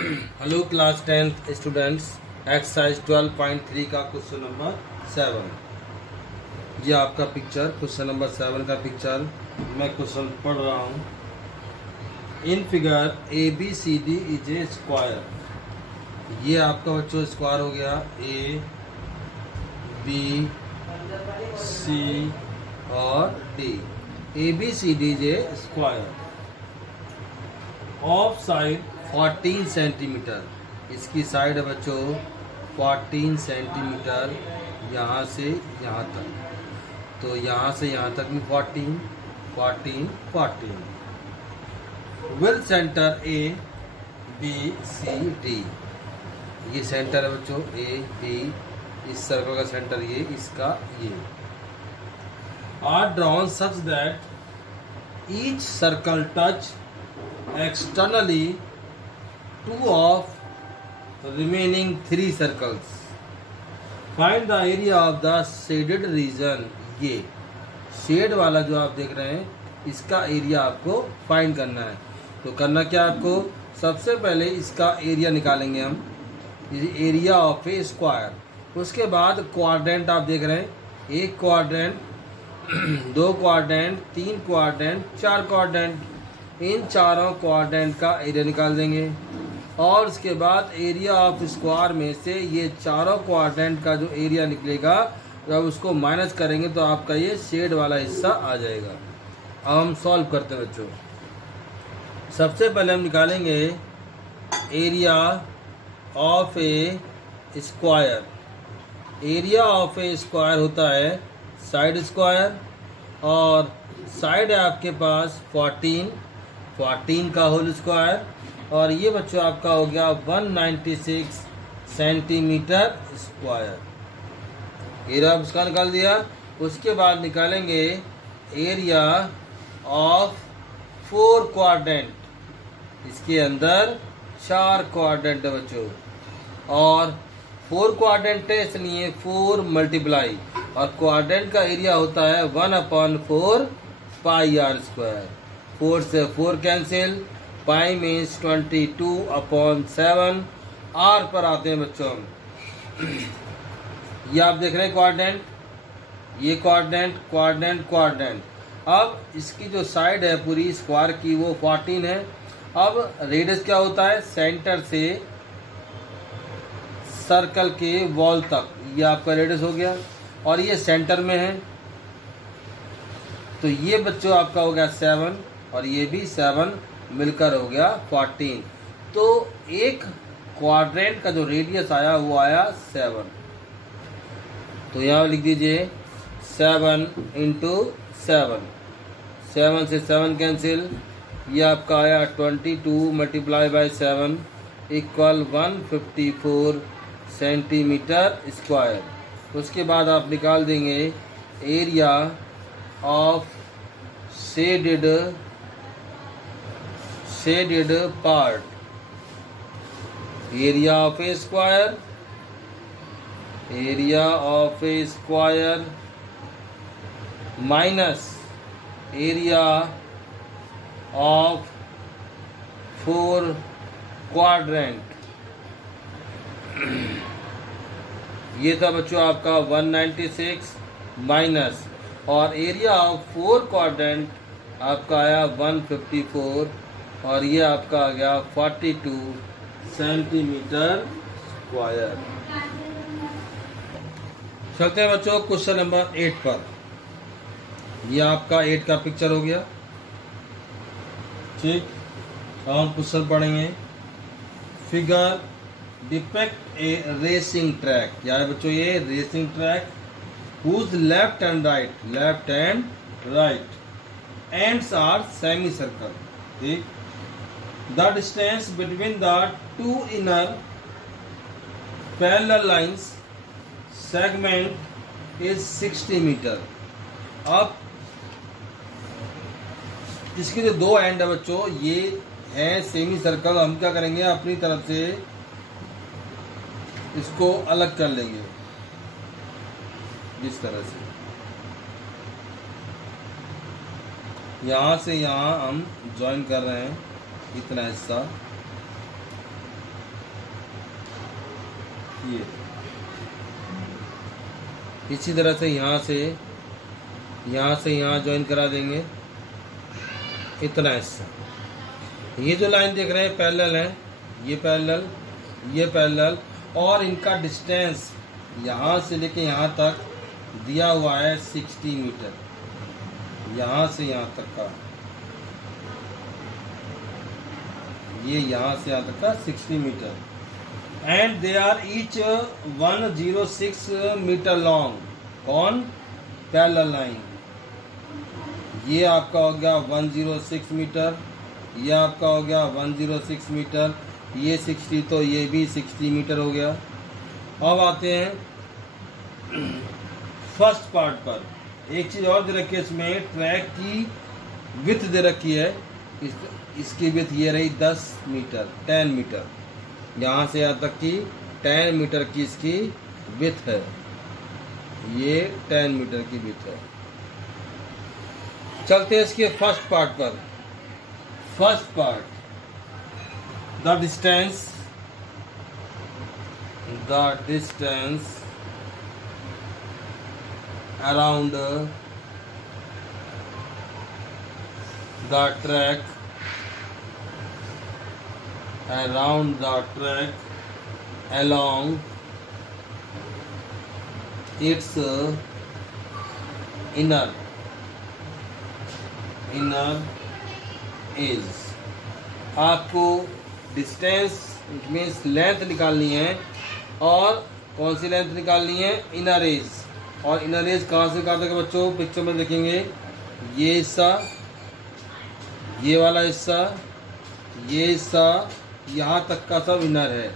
Hello class 10th students, exercise 12.3 का question number 7। ये आपका पिक्चर क्वेश्चन नंबर 7 का पिक्चर मैं क्वेश्चन पढ़ रहा हूँ। In figure A B C D is a square. ये आपका बच्चों स्क्वायर हो गया ए बी सी और D. A B C D is a square of side 14 centimetre. इसकी साइड है बच्चों 14 सेंटीमीटर, यहाँ से यहाँ तक। तो यहाँ से यहाँ तक भी 14 with centre A B C D. ये सेंटर है बच्चों ए बी, इस सर्कल का सेंटर ये, इसका ये। Are drawn such that each circle touch externally 2 of remaining 3 circles. Find the area of the shaded region. ये शेड वाला जो आप देख रहे हैं इसका एरिया आपको फाइंड करना है। तो करना क्या आपको, सबसे पहले इसका एरिया निकालेंगे हम, एरिया ऑफ ए स्क्वायर। उसके बाद क्वाड्रेंट आप देख रहे हैं, एक क्वाड्रेंट, दो क्वाड्रेंट, तीन क्वाड्रेंट, चार क्वाड्रेंट। इन चारों क्वाड्रेंट का एरिया निकाल देंगे और उसके बाद एरिया ऑफ स्क्वायर में से ये चारों क्वाड्रेंट का जो एरिया निकलेगा जब उसको माइनस करेंगे तो आपका ये शेड वाला हिस्सा आ जाएगा। अब हम सॉल्व करते हैं बच्चों। सबसे पहले हम निकालेंगे area of A square. Area of A square होता है साइड स्क्वायर, और साइड है आपके पास 14 का होल स्क्वायर, और ये बच्चों आपका हो गया 196 सेंटीमीटर स्क्वायर। एरिया उसका निकाल दिया। उसके बाद निकालेंगे एरिया ऑफ 4 क्वाड्रेंट। इसके अंदर 4 क्वाड्रेंट है बच्चों, और 4 क्वाड्रेंट है इसलिए 4 मल्टीप्लाई, और क्वाड्रेंट का एरिया होता है 1/4 पाई आर स्क्वायर। 4 से 4 कैंसिल, पाई मीन्स 22/7। आर पर आते हैं बच्चों हम। ये आप देख रहे हैं क्वाड्रेंट, ये क्वाड्रेंट क्वाड्रेंट क्वाड्रेंट। अब इसकी जो साइड है पूरी स्क्वायर की वो 14 है। अब रेडियस क्या होता है, सेंटर से सर्कल के वॉल तक, ये आपका रेडियस हो गया, और ये सेंटर में है। तो ये बच्चों आपका हो गया 7, और ये भी 7 मिलकर हो गया 14। तो एक क्वाड्रेंट का जो रेडियस आया वो आया 7। तो यहाँ लिख दीजिए 7 × 7। 7 से 7 कैंसिल, ये आपका आया 22 × 7 इक्वल 154 सेंटीमीटर स्क्वायर। उसके बाद आप निकाल देंगे area of shaded part. Area of A square, area of A square minus area of 4 quadrant. ये था बच्चों आपका 196 माइनस, और एरिया ऑफ 4 क्वाड्रेंट आपका आया 154, और ये आपका आ गया 42 सेंटीमीटर स्क्वायर। चलते हैं बच्चों क्वेश्चन नंबर 8 पर। ये आपका 8 का पिक्चर हो गया, ठीक। अब हम क्वेश्चन पढ़ेंगे। फिगर डिपिक्ट ए रेसिंग ट्रैक। क्या है बच्चों, ये racing track whose left and right ends are semicircle. ठीक। The distance between the 2 inner parallel lines segment is 60 meter. अब इसके जो 2 एंड है बच्चों ये है सेमी सर्कल। हम क्या करेंगे, अपनी तरफ से इसको अलग कर लेंगे इस तरह से। यहाँ से यहाँ हम ज्वाइन कर रहे हैं इतना हिस्सा, ये इसी तरह से यहाँ से यहाँ ज्वाइन करा देंगे, इतना हिस्सा। ये जो लाइन देख रहे हैं पैरेलल है, ये पैरेलल, और इनका डिस्टेंस यहाँ से लेके यहाँ तक दिया हुआ है 60 मीटर, यहाँ से यहाँ तक का, ये यहाँ से यहाँ तक का 60 metre. And they are each 106 metre long. कौन? Parallel line. ये आपका हो गया 106 मीटर, ये आपका हो गया 106 मीटर, ये 60 तो ये भी 60 मीटर हो गया। अब आते हैं फर्स्ट पार्ट पर। एक चीज़ और दे रखी है इसमें, ट्रैक की विड्थ दे रखी है, इसकी विड्थ ये रही 10 मीटर, 10 मीटर, यहाँ से यहाँ तक की 10 मीटर की इसकी विड्थ है, ये 10 मीटर की विड्थ है। चलते हैं इसके फर्स्ट पार्ट पर। First part, the distance around the track along its inner edge। आपको डिस्टेंस मीन्स लेंथ निकालनी है, और कौन सी लेंथ निकालनी है? Inner as. और इनर एज कहाँ से कहाँ तक बच्चों? पिक्चर में देखेंगे, ये हिस्सा, ये वाला हिस्सा, ये हिस्सा, यहाँ तक का सब इनर है।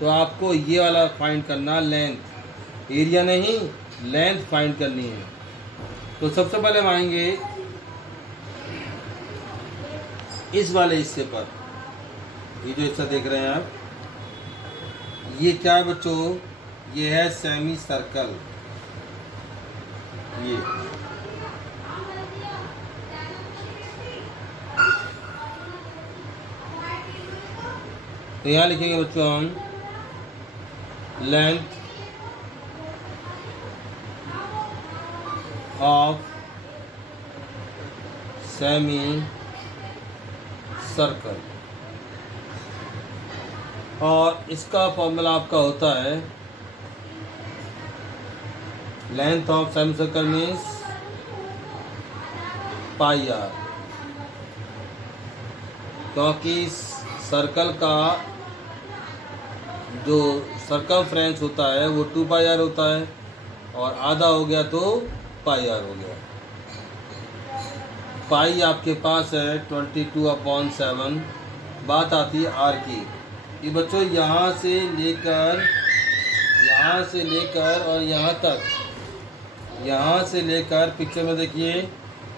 तो आपको ये वाला फाइंड करना, लेंथ, एरिया नहीं, लेंथ फाइंड करनी है। तो सबसे पहले हम आएंगे इस वाले हिस्से पर। ये जो हिस्सा देख रहे हैं आप, ये क्या है बच्चों? ये है सेमी सर्कल। ये तो यहाँ लिखेंगे बच्चों हम लेंथ ऑफ सेमी सर्कल, और इसका फॉर्मूला आपका होता है length of semi circle means pi r, क्योंकि सर्कल का जो सर्कमफ्रेंस होता है वो 2 पाई आर होता है, और आधा हो गया तो पाई आर हो गया। पाई आपके पास है 22/7। बात आती है आर की। ये बच्चों यहाँ से लेकर और यहाँ तक, यहाँ से लेकर पिक्चर में देखिए,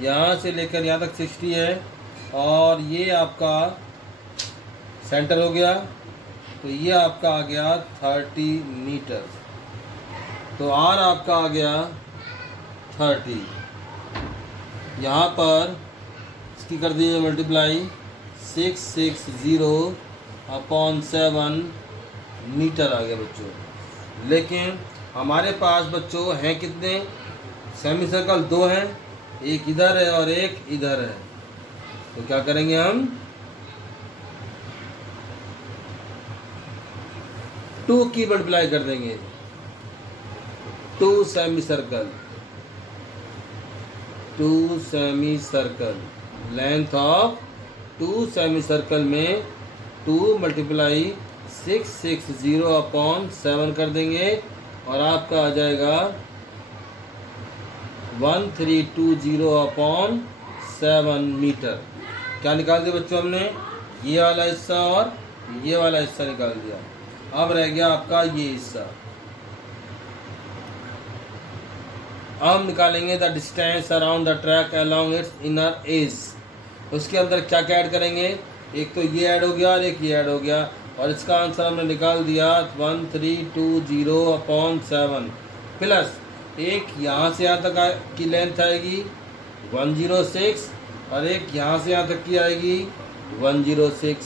यहाँ से लेकर यहाँ तक 60 है, और ये आपका सेंटर हो गया, तो ये आपका आ गया 30 मीटर। तो आर आपका आ गया 30। यहाँ पर इसकी कर दीजिए मल्टीप्लाई, 660/7 मीटर आ गया बच्चों। लेकिन हमारे पास बच्चों हैं कितने? सेमी सर्कल 2 हैं, एक इधर है और एक इधर है। तो क्या करेंगे हम? 2 की मल्टीप्लाई कर देंगे, 2 semi circle, length of 2 semi circle में 2 मल्टीप्लाई 660/7 कर देंगे, और आपका आ जाएगा 1320/7 मीटर। क्या निकाल दिया बच्चों हमने? ये वाला हिस्सा और ये वाला हिस्सा निकाल दिया। अब रह गया आपका ये हिस्सा। अब निकालेंगे the distance around the track along it's inner as. उसके अंदर क्या क्या ऐड करेंगे? एक तो ये ऐड हो गया और एक ये ऐड हो गया, और इसका आंसर हमने निकाल दिया 1320/7 प्लस एक यहाँ से यहाँ तक की लेंथ आएगी 106, और एक यहाँ से यहाँ तक की आएगी 106।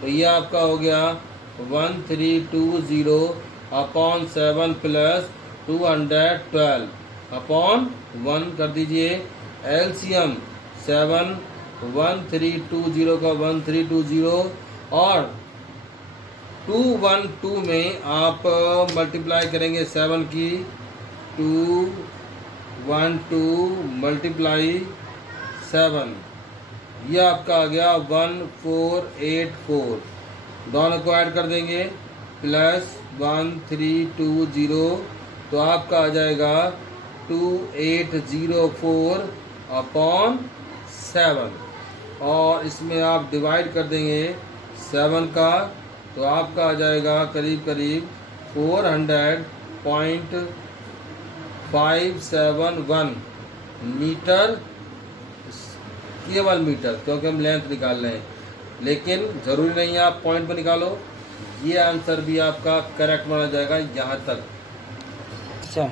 तो ये आपका हो गया 1320 अपॉन 7 प्लस 212 अपॉन 1 कर दीजिए। एलसीएम 7 1320 का 1320 और 212 में आप मल्टीप्लाई करेंगे 7 की 212 मल्टीप्लाई 7, यह आपका आ गया 1484। दोनों को ऐड कर देंगे प्लस 1320 तो आपका आ जाएगा 2804 अपॉन 7 और इसमें आप डिवाइड कर देंगे 7 का तो आपका आ जाएगा करीब करीब 400.571 मीटर, केवल मीटर, क्योंकि हम लेंथ निकाल रहे हैं, लेकिन जरूरी नहीं है आप पॉइंट पर निकालो, ये आंसर भी आपका करेक्ट माना जाएगा यहाँ तक। अच्छा,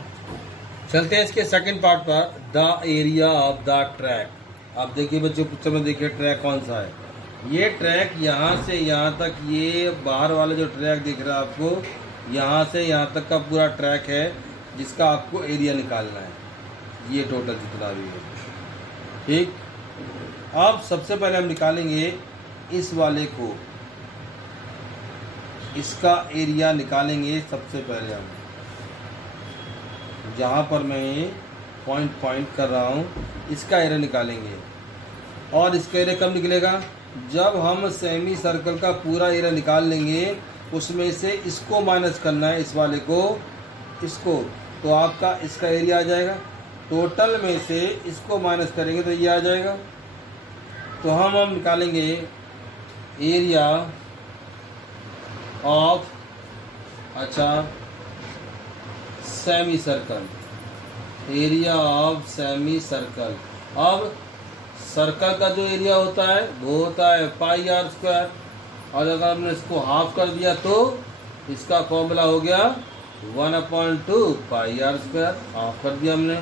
चलते हैं इसके सेकंड पार्ट पर, the area of the track. आप देखिए बच्चों पिक्चर में देखिए ट्रैक कौन सा है। ये ट्रैक यहाँ से यहाँ तक, ये बाहर वाला जो ट्रैक दिख रहा है आपको, यहाँ से यहाँ तक का पूरा ट्रैक है जिसका आपको एरिया निकालना है, ये टोटल जितना भी है। ठीक, अब सबसे पहले हम निकालेंगे इस वाले को, इसका एरिया निकालेंगे सबसे पहले हम, जहाँ पर मैं पॉइंट कर रहा हूँ इसका एरिया निकालेंगे। और इसका एरिया कब निकलेगा? जब हम सेमी सर्कल का पूरा एरिया निकाल लेंगे, उसमें से इसको माइनस करना है, इस वाले को, इसको, तो आपका इसका एरिया आ जाएगा। टोटल में से इसको माइनस करेंगे तो ये आ जाएगा। तो हम निकालेंगे एरिया ऑफ, अच्छा, semi circle, area of semi circle. अब सर्कल का जो एरिया होता है वो होता है पाई आर स्क्वायर, और अगर हमने इसको हाफ कर दिया तो इसका फॉर्मूला हो गया 1/2 पाई आर स्क्वायर, हाफ कर दिया हमने,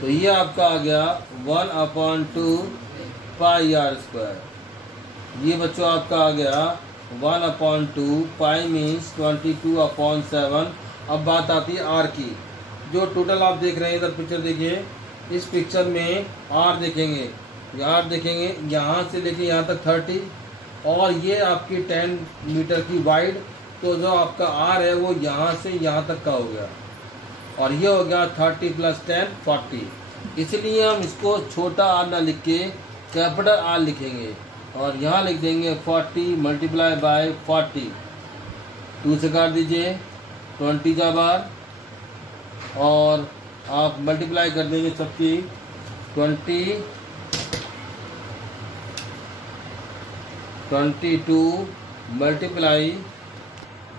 तो ये आपका आ गया 1/2 पाई आर स्क्वायर। ये बच्चों आपका आ गया 1/2, पाई मीन्स 22/7। अब बात आती है आर की, जो टोटल आप देख रहे हैं, इधर पिक्चर देखिए, इस पिक्चर में आर देखेंगे, आर देखेंगे यहाँ से लेके यहाँ तक 30, और ये आपकी 10 मीटर की वाइड, तो जो आपका आर है वो यहाँ से यहाँ तक का हो गया, और ये हो गया 30 + 10 40। इसलिए हम इसको छोटा आर ना लिख के कैपिटल आर लिखेंगे, और यहाँ लिख देंगे 40 मल्टीप्लाई बाय 40, 2 से काट दीजिए 20 का बार, और आप मल्टीप्लाई कर देंगे सबकी 22 मल्टीप्लाई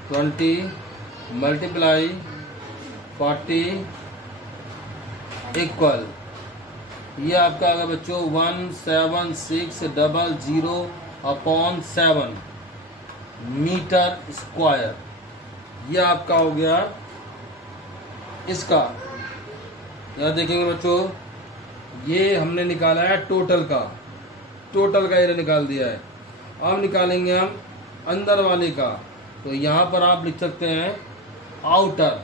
20 मल्टीप्लाई 40 इक्वल, ये आपका आ गया बच्चों 17600/7 मीटर स्क्वायर। ये आपका हो गया इसका। यहाँ देखेंगे बच्चों, ये हमने निकाला है टोटल का एरिया निकाल दिया है। अब निकालेंगे हम अंदर वाले का, तो यहाँ पर आप लिख सकते हैं आउटर,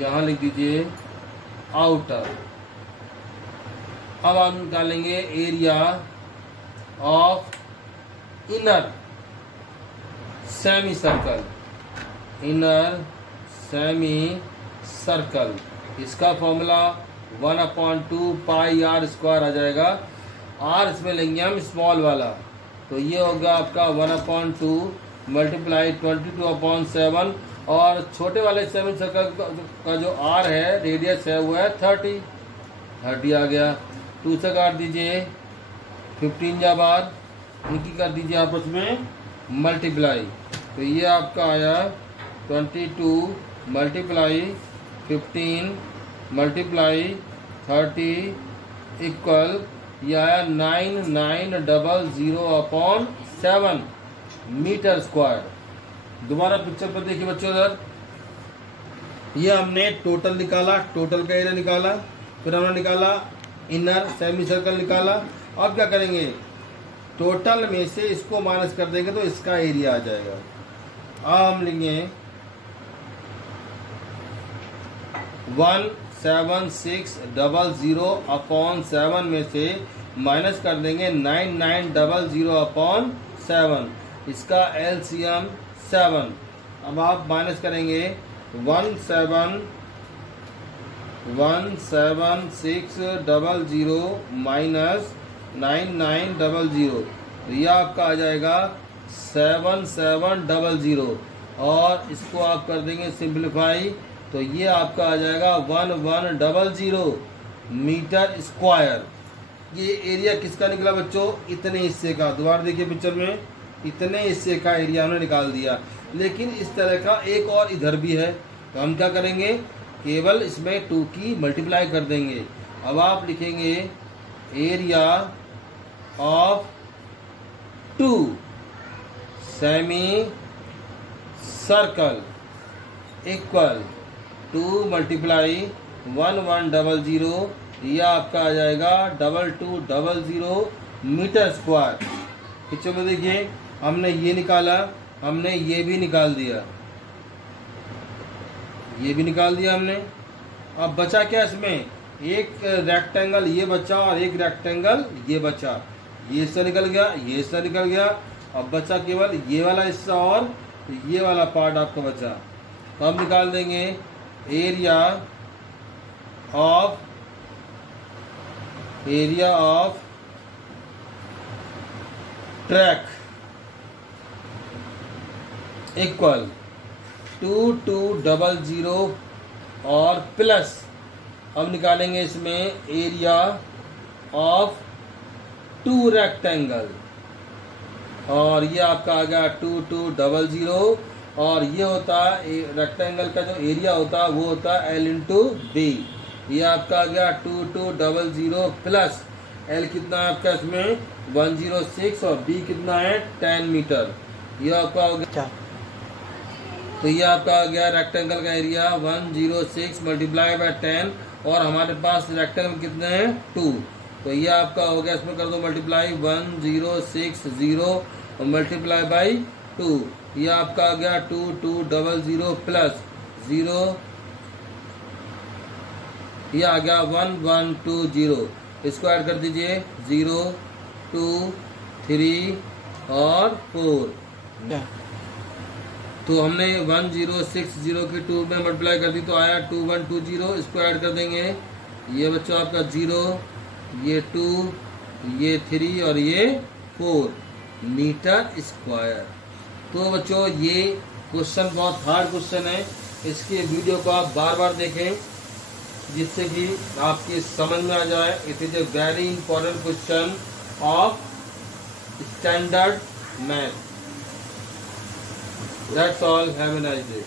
यहाँ लिख दीजिए आउटर। अब हम निकालेंगे area of inner semi circle, inner semi circle. इसका फॉर्मूला 1/2 पाई आर स्क्वायर आ जाएगा। आर इसमें लेंगे हम स्मॉल वाला, तो ये हो गया आपका 1/2 मल्टीप्लाई 22/7, और छोटे वाले सेमी सर्कल का जो आर है, रेडियस है, वो है 30 आ गया। 2 से काट दीजिए 15 जा बार, इनकी कर दीजिए आपस में मल्टीप्लाई, तो ये आपका आया 22 मल्टीप्लाई 15 मल्टीप्लाई 30 इक्वल, ये आया 9900/7 मीटर स्क्वायर। दोबारा पिक्चर पर देखिए बच्चों, इधर ये हमने टोटल निकाला, टोटल का एरिया निकाला, फिर हमने निकाला इनर सेमी सर्कल निकाला। अब क्या करेंगे, टोटल में से इसको माइनस कर देंगे तो इसका एरिया आ जाएगा। हम लेंगे 17600 अपॉन 7 में से माइनस कर देंगे 9900 अपॉन 7, इसका एलसीएम 7। अब आप माइनस करेंगे 17600 माइनस 9900, तो यह आपका आ जाएगा 7700, और इसको आप कर देंगे सिंप्लीफाई, तो ये आपका आ जाएगा 1100 मीटर स्क्वायर। ये एरिया किसका निकला बच्चों? इतने हिस्से का। दोबारा देखिए पिक्चर में, इतने हिस्से का एरिया हमने निकाल दिया। लेकिन इस तरह का एक और इधर भी है, तो हम क्या करेंगे, केवल इसमें 2 की मल्टीप्लाई कर देंगे। अब आप लिखेंगे area of 2 semi circle equal 2 multiply 1100, यह आपका आ जाएगा 2200 मीटर स्क्वायर। पिक्चर में देखिए, हमने ये निकाला, हमने ये भी निकाल दिया, ये भी निकाल दिया हमने। अब बचा क्या इसमें? एक रेक्टेंगल ये बचा और एक रेक्टेंगल ये बचा। ये हिस्सा निकल गया, ये हिस्सा निकल गया। अब बचा केवल ये वाला हिस्सा और ये वाला पार्ट आपका बचा। तो हम निकाल देंगे एरिया ऑफ ट्रैक इक्वल 2200 और प्लस अब निकालेंगे इसमें एरिया ऑफ 2 रेक्टेंगल, और ये आपका आ गया 2200, और ये होता है रेक्टेंगल का जो एरिया होता है वो होता है L इंटू बी। ये आपका आ गया 2200 प्लस L कितना है आपका इसमें 106 और B कितना है 10 मीटर। ये आपका हो गया, तो ये आपका आ गया रेक्टेंगल का एरिया 106 मल्टीप्लाई बाय 10, और हमारे पास रेक्टेंगल कितने हैं 2, तो ये आपका हो गया, इसमें कर दो मल्टीप्लाई 1060 और मल्टीप्लाई बाई 2, ये आपका आ गया 2200 प्लस 0, ये आ गया 1120। इसको ऐड कर दीजिए 0 2 3 और 4। तो हमने 1060 की 2 में मल्टीप्लाई कर दी तो आया 2120। इसको ऐड कर देंगे, ये बच्चों आपका 0, ये 2, ये 3 और ये 4 मीटर स्क्वायर। तो बच्चों ये क्वेश्चन बहुत हार्ड क्वेश्चन है, इसके वीडियो को आप बार बार देखें जिससे कि आपकी समझ में आ जाए। It is a very important question of standard math. That's all. Have a nice day.